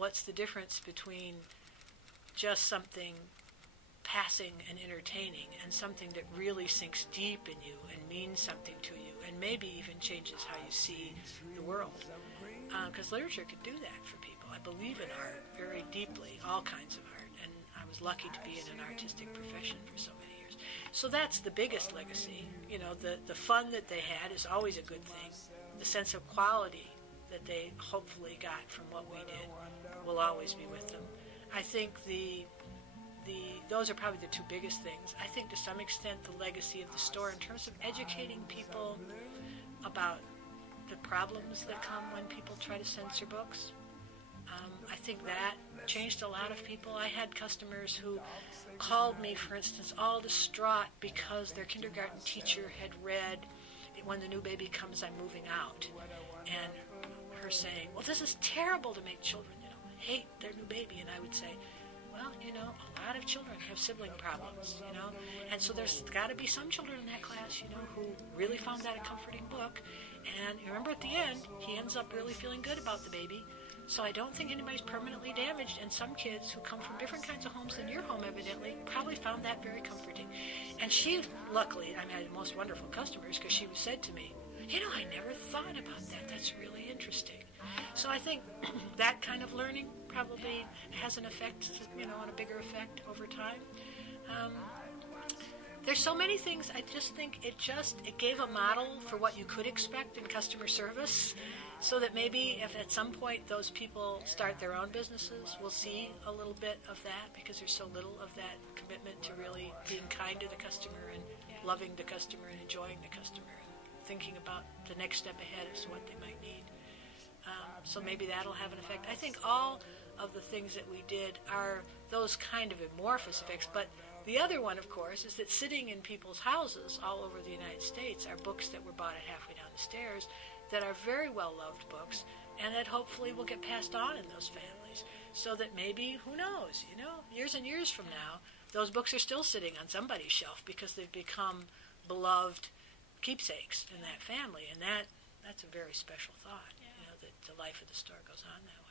what's the difference between just something passing and entertaining and something that really sinks deep in you and means something to you and maybe even changes how you see the world. Because literature can do that for people. I believe in art very deeply, all kinds of art, and I was lucky to be in an artistic profession for so many years. So that's the biggest legacy. You know, the fun that they had is always a good thing. The sense of quality that they hopefully got from what we did will always be with them. I think those are probably the two biggest things. I think to some extent the legacy of the store in terms of educating people about the problems that come when people try to censor books. I think that changed a lot of people. I had customers who called me, for instance, all distraught because their kindergarten teacher had read "When the New Baby Comes, I'm Moving Out," and her saying, "Well, this is terrible to make children, hate their new baby." And I would say, well, a lot of children have sibling problems, and so there's got to be some children in that class, who really found that a comforting book. And remember, at the end, he ends up really feeling good about the baby. So I don't think anybody's permanently damaged, and some kids who come from different kinds of homes than your home, evidently, probably found that very comforting. And she, luckily, I had the most wonderful customers, because she said to me, I never thought about that. That's really interesting. So I think that kind of learning probably has an effect, on a bigger effect over time. There's so many things. I just think it gave a model for what you could expect in customer service, so that maybe if at some point those people start their own businesses, we'll see a little bit of that, because there's so little of that commitment to really being kind to the customer and loving the customer and enjoying the customer and thinking about the next step ahead as to what they might need. So maybe that'll have an effect. I think all of the things that we did are those kind of amorphous effects. But the other one, of course, is that sitting in people's houses all over the United States are books that were bought at Halfway Down the Stairs that are very well-loved books, and that hopefully will get passed on in those families. So that maybe, who knows, years and years from now, those books are still sitting on somebody's shelf because they've become beloved keepsakes in that family. And that's a very special thought, that the life of the store goes on that way.